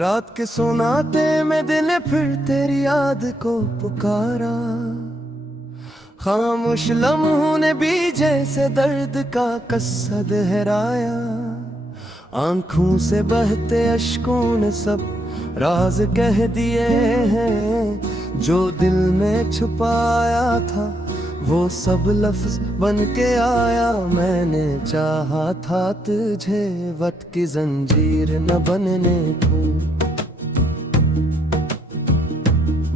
रात के सोनाते में दिल ने फिर तेरी याद को पुकारा। खामोश लम्हों ने भी जैसे दर्द का कस्सा दोहराया। आंखों से बहते अश्कों ने सब राज कह दिए हैं। जो दिल में छुपाया था वो सब लफ्ज बन के आया। मैंने चाहा था तुझे वक्त की जंजीर न बनने को,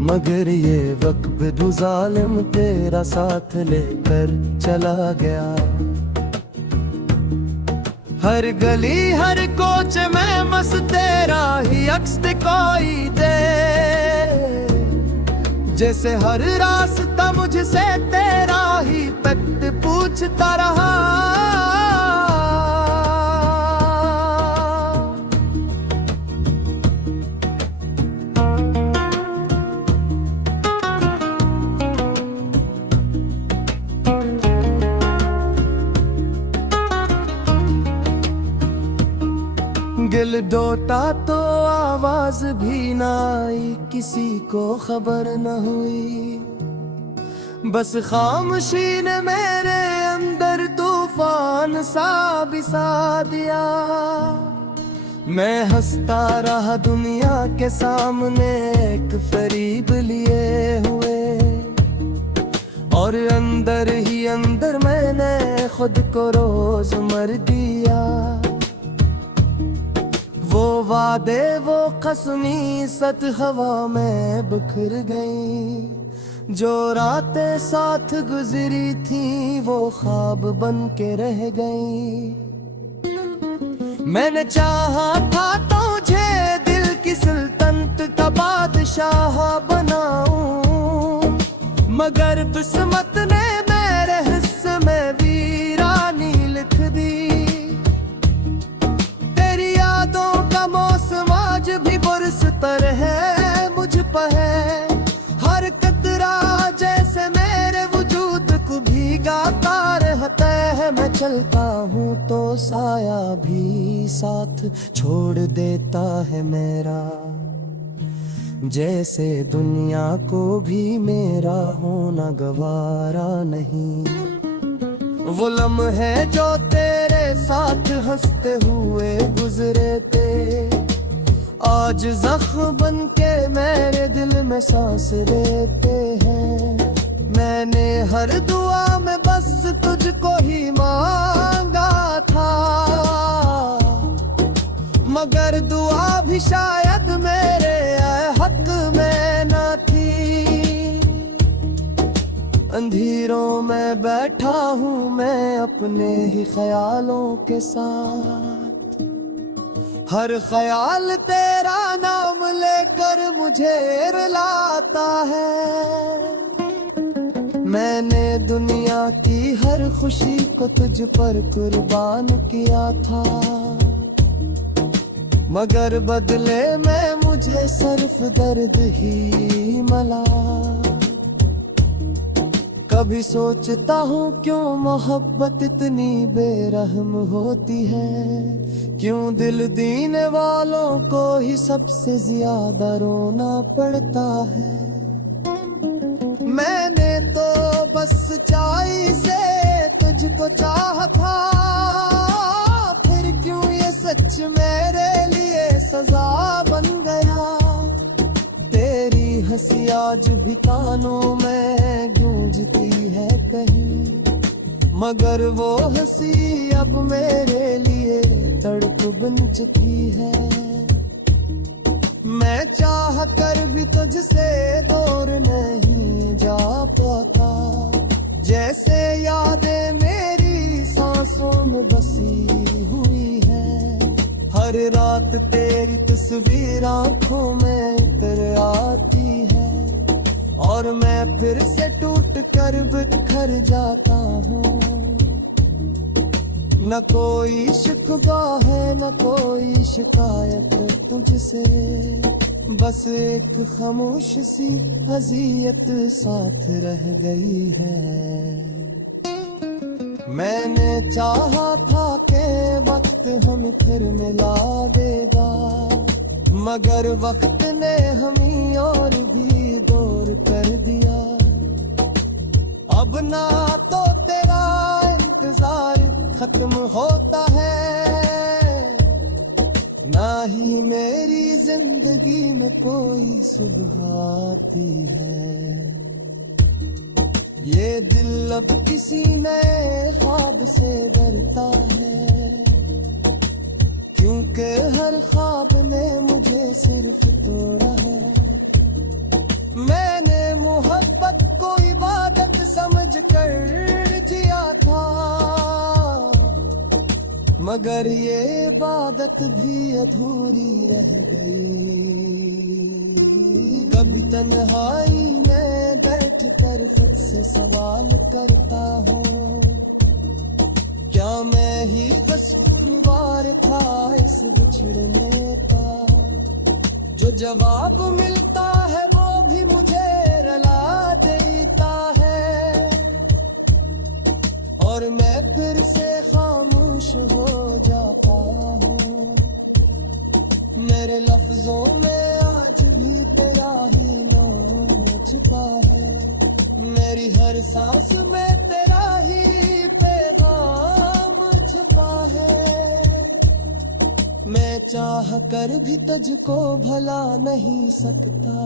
मगर ये वक्त भी जालिम तेरा साथ लेकर चला गया। हर गली हर कोच में बस तेरा ही अक्स दिखाई दे। जैसे हर रास्ता मुझसे तेरा ही वक्त पूछता रहा। दिल डोटा तो आवाज भी ना आई, किसी को खबर न हुई। बस खामोशी ने मेरे अंदर तूफान सा बिसा दिया। मैं हंसता रहा दुनिया के सामने एक फरीब लिए हुए, और अंदर ही अंदर मैंने खुद को रोज मर दिया। वो वादे वो कसमी सत हवा में बिखर गई। जो रातें साथ गुजरी थी वो ख्वाब बन के रह गई। मैंने चाहा था तुझे दिल की सुल्तानत का बादशाह बनाऊं, मगर किस्मत ने मेरे हिस्से में वीरानी लिख दी। मौसम आज भी बरसतर है मुझ पर है। हर कतरा जैसे मेरे वजूद को भीगाता रहता है। मैं चलता हूँ तो साया भी साथ छोड़ देता है मेरा। जैसे दुनिया को भी मेरा होना गवारा नहीं। वो लम्हे जो तेरे साथ हंसते हुए गुजरे थे, आज जख्म बन के मेरे दिल में सांस लेते हैं। मैंने हर दुआ में बस तुझको ही मांगा था, मगर दुआ भी शायद मेरे हक में न थी। अंधेरों में बैठा हूँ मैं अपने ही ख्यालों के साथ। हर ख्याल तेरा नाम लेकर मुझे रुलाता है। मैंने दुनिया की हर खुशी को तुझ पर कुर्बान किया था, मगर बदले में मुझे सिर्फ दर्द ही मिला। कभी सोचता हूँ क्यों मोहब्बत इतनी बेरहम होती है। क्यों दिल देने वालों को ही सबसे ज्यादा रोना पड़ता है। मैंने तो बस सच्चाई से तुझको चाहा था, फिर क्यों ये सच मेरे लिए सजा बन गया। तेरी हंसी आज भी कानों में गूंजती है कहीं, मगर वो हंसी अब मेरे लिए तड़प बन चुकी है। मैं चाह कर भी तुझसे दूर नहीं जा पाता। जैसे यादें मेरी सांसों में बसी हुई है। हर रात तेरी तस्वीर आंखों में उतर आती है, और मैं फिर से टूट कर बिखर जाता हूँ। न कोई शिकवा है न कोई शिकायत तुझसे, बस एक खामोश सी अज़ियत साथ रह गई है। मैंने चाहा था कि वक्त हम फिर मिला देगा, मगर वक्त ने हमें और भी दूर कर दिया। अब ना तो तेरा इंतजार खत्म होता है, ना ही मेरी जिंदगी में कोई सुबह आती है। ये दिल अब किसी नए ख्वाब से डरता है, क्योंकि हर ख्वाब में मुझे सिर्फ तोड़ा है। मैंने मोहब्बत को इबादत समझ कर जिया था, मगर ये इबादत भी अधूरी रह गई। कभी तन्हाई में बैठ कर खुद से सवाल करता हूँ, क्या मैं ही कसूरवार था इस बिछड़ने का। जो जवाब मिलता है वो भी मुझे रुला देता है, और मैं फिर से खामोश हो जाता हूँ। मेरे लफ्जों में आज भी तेरा ही नाम छुपा है, मेरी हर सांस में तेरा ही पैगाम छुपा है। मैं चाह कर भी तुझको भला नहीं सकता,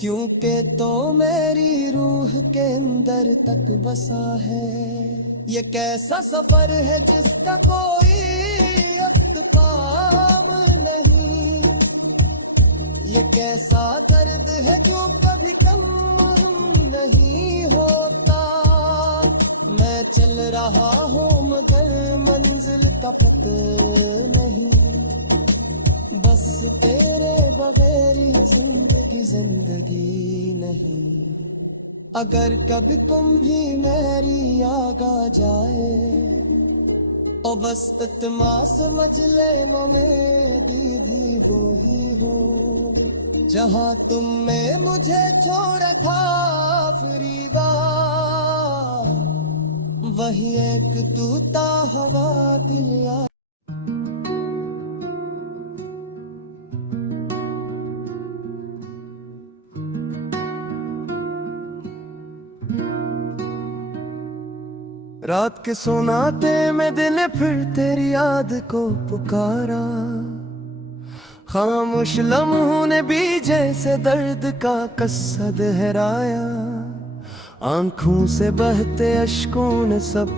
क्योंकि तो मेरी रूह के अंदर तक बसा है। ये कैसा सफर है जिसका कोई अख्ताम नहीं, ये कैसा दर्द है जो कभी कम नहीं होता। मैं चल रहा हूँ मगर मंजिल का पता नहीं, बस तेरे बगैर ये जिंदगी नहीं। अगर कभी तुम भी मेरी आगा जाए, ओ बस इतना समझ ले मैं दीदी वो ही हूँ, जहाँ तुम में मुझे छोड़ा था फरीदा, वही एक तूता हवा दिल आ। रात के सोनाते में दिन ने फिर तेरी याद को पुकारा, खामोश लम्हों ने भी जैसे दर्द का कस्सा दोहराया। आंखों से बहते अश्कों ने सब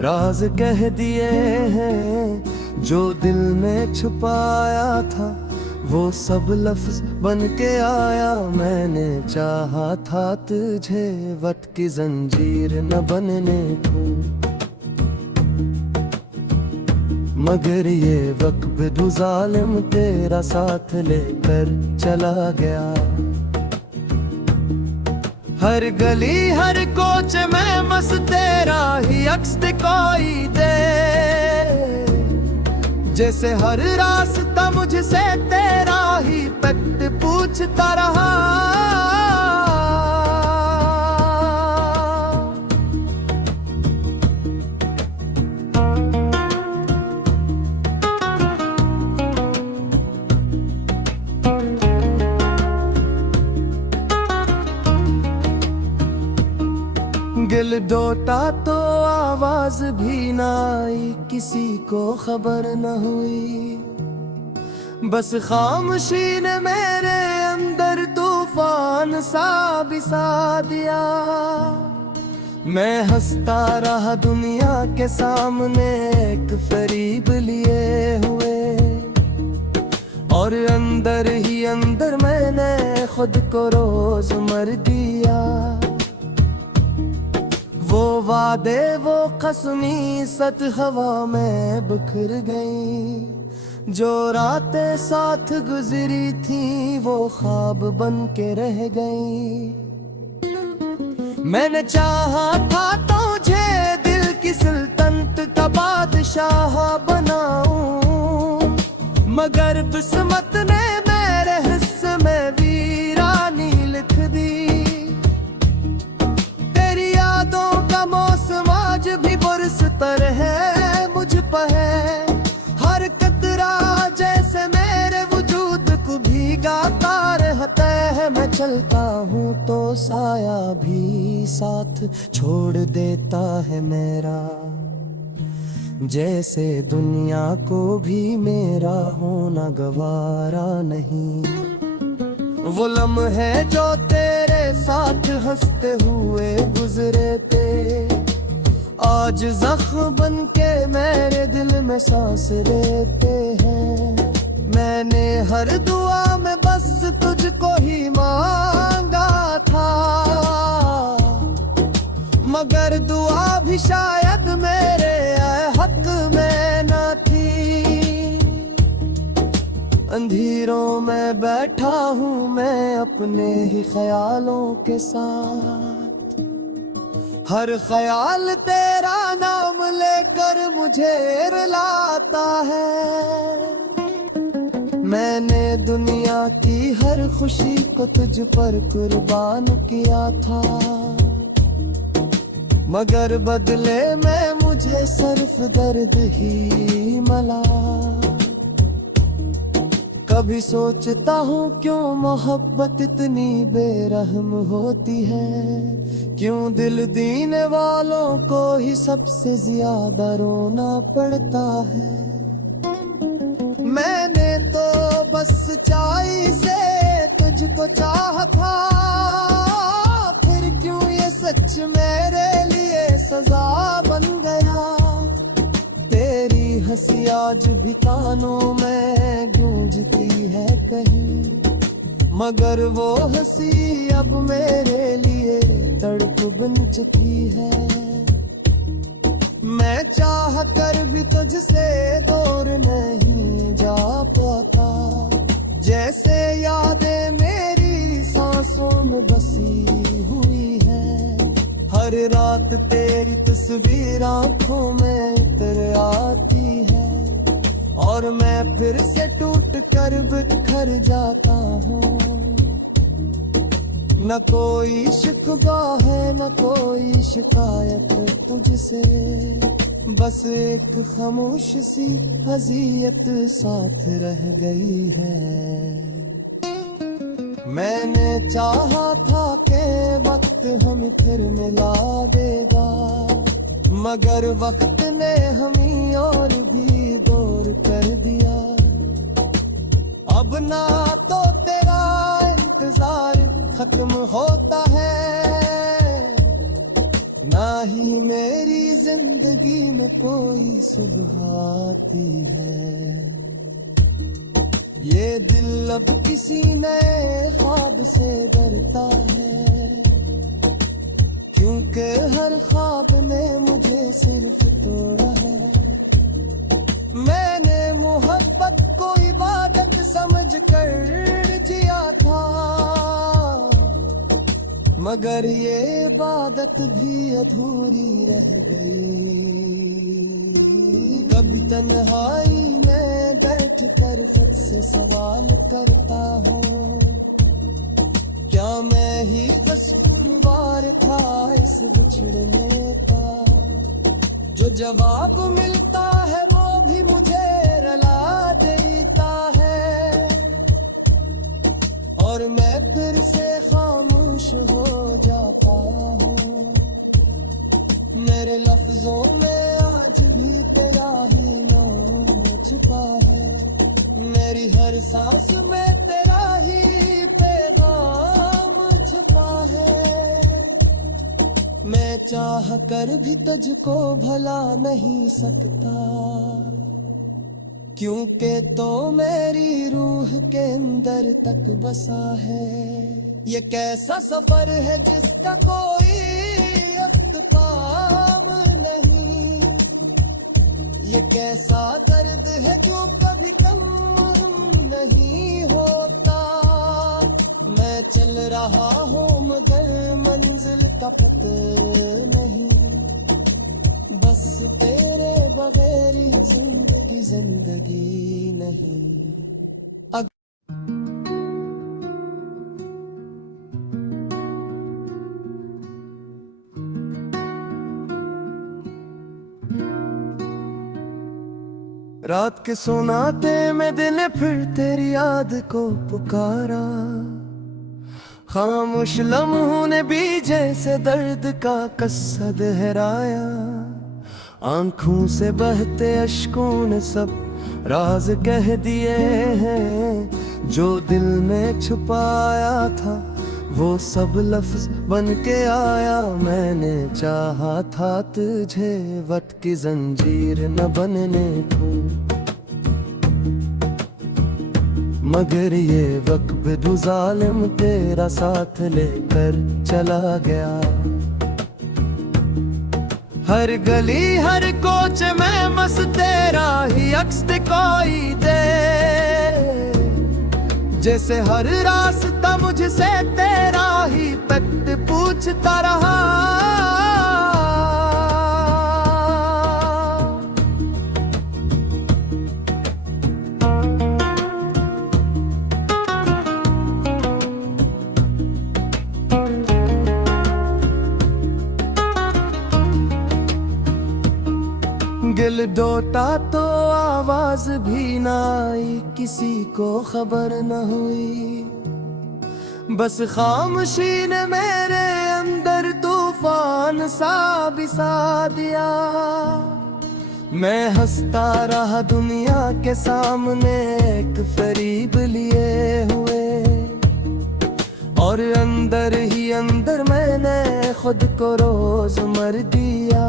राज कह दिए हैं, जो दिल में छुपाया था वो सब लफ्ज बन के आया। मैंने चाहा था तुझे वट की जंजीर न बनने को, मगर ये वक्त जालिम तेरा साथ लेकर चला गया। हर गली हर कोच में मस तेरा ही अक्स दिखाई दे, जैसे हर रास्ता मुझसे तेरा ही पट पूछता रहा। दिल डोटा तो आवाज भी ना आई, किसी को खबर न हुई, बस खामोशी ने मेरे अंदर तूफान सा बिसा दिया। मैं हंसता रहा दुनिया के सामने एक फरीब लिए हुए, और अंदर ही अंदर मैंने खुद को रोज मर दिया। वो वादे वो कसमी सत हवा में बिखर गई, जो रातें साथ गुजरी थी वो ख्वाब बन के रह गई। मैंने चाहा था तुझे दिल की सल्तनत का बादशाह बनाऊं, मगर किस्मत ने मेरे हिस्से में वीरानी लिख दी। तेरी यादों का मौसम आज भी बरसता है मुझ पर है, हर कतरा जैसे मैं चलता हूँ तो साया भी साथ छोड़ देता है मेरा, जैसे दुनिया को भी मेरा होना गवारा नहीं। वो लम्हे जो तेरे साथ हंसते हुए गुजरे थे, आज जख्म बन के मेरे दिल में सांस लेते हैं। मैंने हर दुआ में बस तुझको ही मांगा था, मगर दुआ भी शायद मेरे हक में न थी। अंधेरों में बैठा हूँ मैं अपने ही ख्यालों के साथ, हर ख्याल तेरा नाम लेकर मुझे रुलाता है। मैंने दुनिया की हर खुशी को तुझ पर कुर्बान किया था, मगर बदले में मुझे सिर्फ दर्द ही मिला। कभी सोचता हूँ क्यों मोहब्बत इतनी बेरहम होती है, क्यों दिल देने वालों को ही सबसे ज्यादा रोना पड़ता है। मैंने तो बस सच्चाई से तुझको चाहा था, फिर क्यों ये सच मेरे लिए सजा बन गया। तेरी हंसी आज भी कानों में गूंजती है कहीं, मगर वो हंसी अब मेरे लिए तड़प बन चुकी है। मैं चाह कर भी तुझसे दूर नहीं जा पाता, जैसे यादें मेरी सांसों में बसी हुई है। हर रात तेरी तस्वीर आंखों में उतर आती है, और मैं फिर से टूट कर बिखर जाता हूँ। न कोई शिकवा है न कोई शिकायत तुझसे, बस एक खामोश सी अज़ियत साथ रह गई है। मैंने चाहा था कि वक्त हमें फिर मिला देगा, मगर वक्त ने हमें और भी दूर कर दिया। अब ना तो तेरा इंतजार खत्म होता है, ना ही मेरी जिंदगी में कोई सुबह आती है। ये दिल अब किसी नए ख्वाब से डरता है, क्योंकि हर ख्वाब ने मुझे सिर्फ तोड़ा है। मैंने मोहब्बत को इबादत समझ कर जिया था, मगर ये इबादत भी अधूरी रह गई। कभी तन्हाई में बैठ कर खुद से सवाल करता हूँ, क्या मैं ही कसूरवार था इस बिछड़ने का। जो जवाब मिलता है वो भी मुझे रुला देता है, और मैं फिर से खामोश हो जाता हूँ। मेरे लफ्जों में आज भी तेरा ही नाम छुपा है, मेरी हर सांस में तेरा ही पैगाम छुपा है। मैं चाह कर भी तुझको भला नहीं सकता, क्योंकि तो मेरी रूह के अंदर तक बसा है। ये कैसा सफर है जिसका कोई अख्ताब नहीं, ये कैसा दर्द है जो कभी कम नहीं होता। मैं चल रहा हूँ मगर मंजिल का पता नहीं, बस तेरे बगैर जिंदगी जिंदगी नहीं। रात के सोनाते में दिल ने फिर तेरी याद को पुकारा, खामोश लम्हों ने भी जैसे दर्द का कस्सा दोहराया, आंखों से बहते अश्कों ने सब राज कह दिए हैं। जो दिल में छुपाया था वो सब लफ्ज बन के आया। मैंने चाहा था तुझे वट की जंजीर न बनने दूं, मगर ये वक्त जालिम तेरा साथ लेकर चला गया। हर गली हर कोच में मस तेरा ही अक्स दिखाई दे, जैसे हर रास्ता मुझसे तेरा ही वक्त पूछता रहा। दिल डोटा तो आवाज भी ना आई, किसी को खबर न हुई, बस खामोशी ने मेरे अंदर तूफान सा बिसा दिया। मैं हंसता रहा दुनिया के सामने एक फरीब लिए हुए, और अंदर ही अंदर मैंने खुद को रोज मर दिया।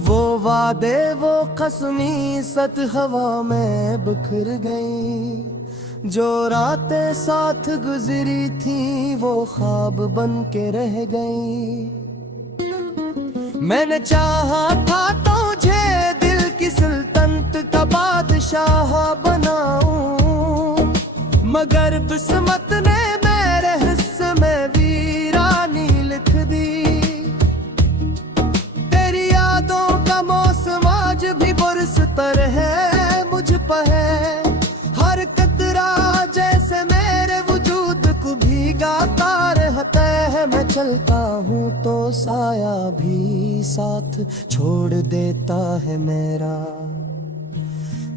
वो वादे वो कसमी सत हवा में बिखर गई, जो रातें साथ गुजरी थी वो ख्वाब बन के रह गई। मैंने चाहा था तुझे दिल की सुल्तानत का बादशाह बनाऊं, मगर किस्मत ने मेरे हिस्से में वीरानी लिख दी। आज भी बरसतर है मुझ पर है, हर कतरा जैसे मेरे वजूद को भीगाता रहता है। मैं चलता हूँ तो साया भी साथ छोड़ देता है मेरा,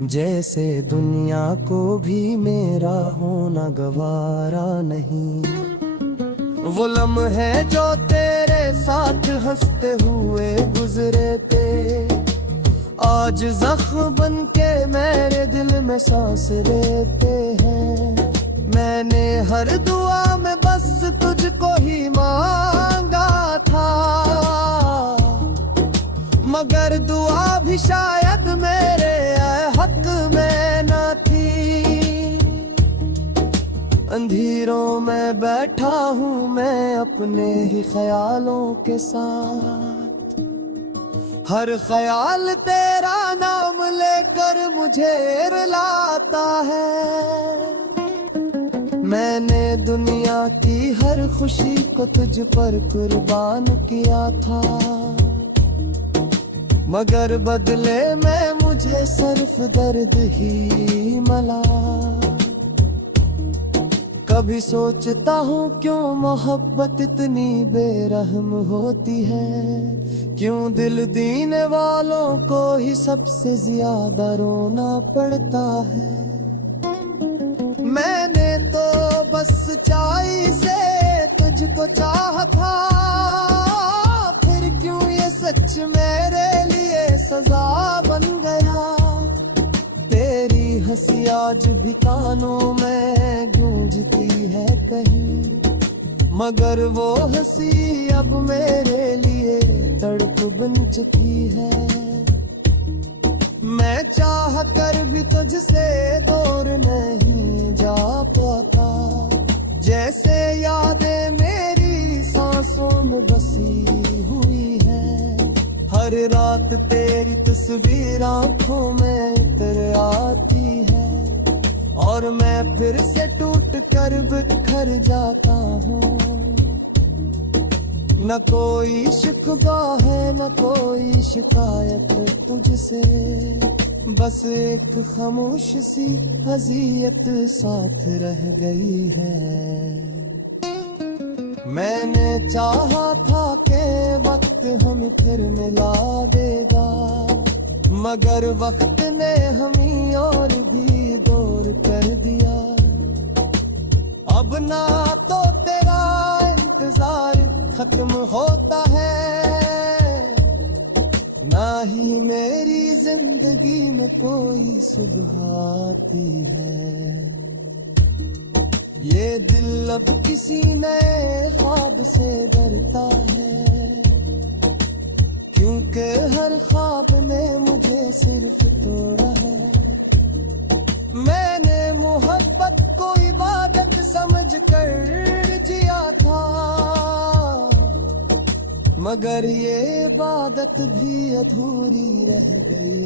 जैसे दुनिया को भी मेरा होना गवारा नहीं। वो लम्हे जो तेरे साथ हंसते हुए गुजरे थे, आज जख्म बन के मेरे दिल में सांस लेते हैं। मैंने हर दुआ में बस तुझको ही मांगा था, मगर दुआ भी शायद मेरे हक में न थी। अंधेरों में बैठा हूँ मैं अपने ही ख्यालों के साथ, हर ख्याल तेरा नाम लेकर मुझे रुलाता है। मैंने दुनिया की हर खुशी को तुझ पर कुर्बान किया था, मगर बदले में मुझे सिर्फ दर्द ही मिला। कभी सोचता हूँ क्यों मोहब्बत इतनी बेरहम होती है, क्यों दिल देने वालों को ही सबसे ज्यादा रोना पड़ता है। मैंने तो बस सच्चाई से तुझको चाहा था, फिर क्यों ये सच मेरे लिए सजा बन गया। तेरी हंसी आज भी कानों में गूंजती है कहीं, मगर वो हंसी अब मेरे लिए तड़प बन चुकी है। मैं चाह कर भी तुझसे दूर नहीं जा पाता, जैसे यादें मेरी सांसों में बसी हुई है। हर रात तेरी तस्वीर आंखों में उतर आती है, और मैं फिर से टूट कर बिखर जाता हूँ। न कोई शिकवा है न कोई शिकायत तुझसे, बस एक खामोश सी अज़ियत साथ रह गई है। मैंने चाहा था कि वक्त हमें फिर मिला देगा, मगर वक्त ने हमें और भी दूर कर दिया। अब ना तो तेरा इंतजार खत्म होता है, ना ही मेरी जिंदगी में कोई सुबह आती है। ये दिल अब किसी नए ख्वाब से डरता है, क्योंकि हर ख्वाब ने मुझे सिर्फ तोड़ा है। मैंने मोहब्बत को इबादत समझ कर जिया था, मगर ये इबादत भी अधूरी रह गई।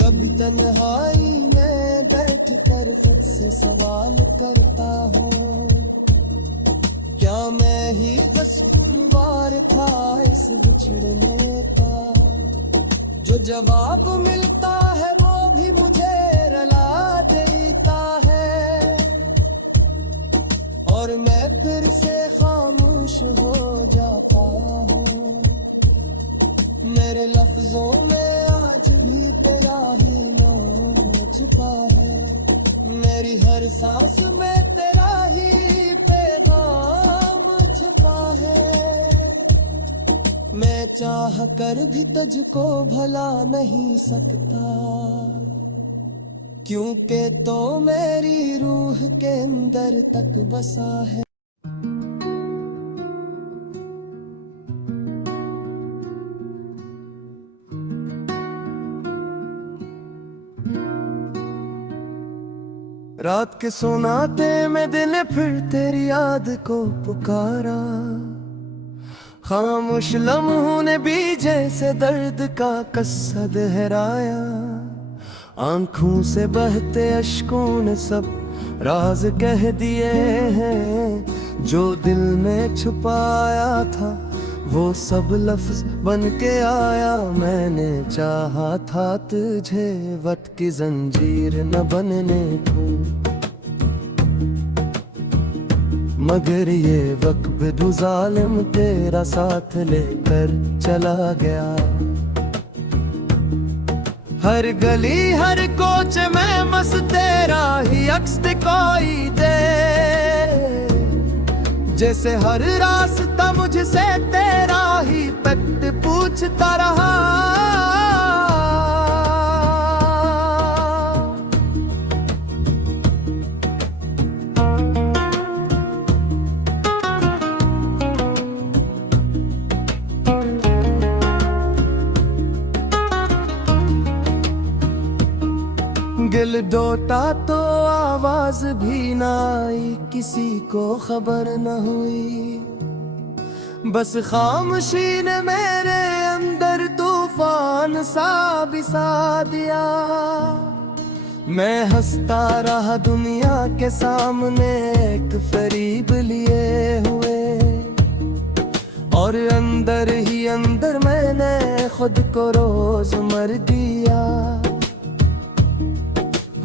कभी तन्हाई में बैठ कर खुद से सवाल करता हूँ, क्या मैं ही कसूरवार था इस बिछड़ने का। जो जवाब मिलता है वो भी मुझे रुला देता है, और मैं फिर से खामोश हो जाता हूँ। मेरे लफ्जों में आज भी तेरा ही नाम छुपा है, मेरी हर सांस में तेरा ही पैगाम छुपा है। मैं चाह कर भी तुझको भुला नहीं सकता, क्योंकि तो मेरी रूह के अंदर तक बसा है। रात के सोनाते में दिन ने फिर तेरी याद को पुकारा, खामोश लम्हों ने भी जैसे दर्द का कस्सा दोहराया। आंखों से बहते अश्कों ने सब राज कह दिए हैं, जो दिल में छुपाया था वो सब लफ्ज बन के आया। मैंने चाहा था तुझे वट की जंजीर न बनने दूं, मगर ये वक्त जालिम तेरा साथ लेकर चला गया। हर गली हर कोच में मस्त तेरा ही अक्स दिखाई दे, जैसे हर रास्ता मुझसे तेरा ही पट पूछता रहा। दिल डोटा तो आवाज भी ना आई, किसी को खबर न हुई, बस खामोशी ने मेरे अंदर तूफान सा बिसा दिया। मैं हंसता रहा दुनिया के सामने एक फरीब लिए हुए, और अंदर ही अंदर मैंने खुद को रोज मर दिया।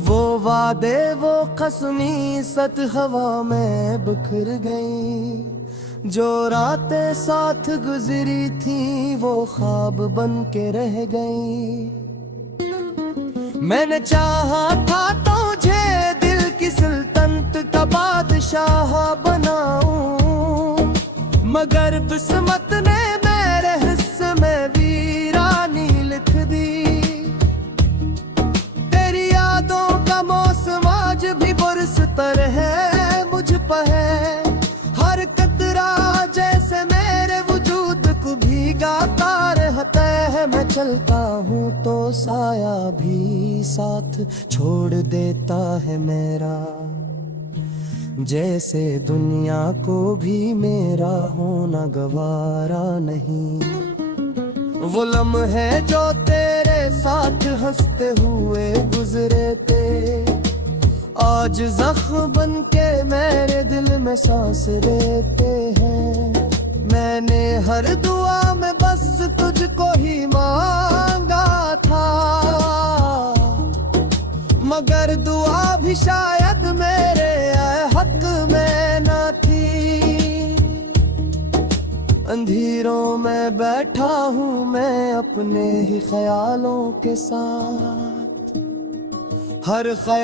वो वादे वो कसमी सत हवा में बिखर गई, जो रातें साथ गुजरी थी वो ख्वाब बन के रह गई। मैंने चाहा था तुझे दिल की सल्तनत का बादशाह बनाऊं, मगर किस्मत ने मेरे हिस्से में वीरानी लिख दी। मौसम आज भी बरसता है मुझ पर है, हर कतरा जैसे मेरे वजूद को भीगाता रहता है। मैं चलता हूँ तो साया भी साथ छोड़ देता है मेरा, जैसे दुनिया को भी मेरा होना गवारा नहीं। वो लम्हे जो तेरे साथ हंसते हुए गुजरे थे, आज जख्म बन के मेरे दिल में सांस लेते हैं। मैंने हर दुआ में बस तुझको ही मांगा था, मगर दुआ भी शायद मेरे हक में न थी। अंधेरों में बैठा हूँ मैं अपने ही ख्यालों के साथ, हर ख्याल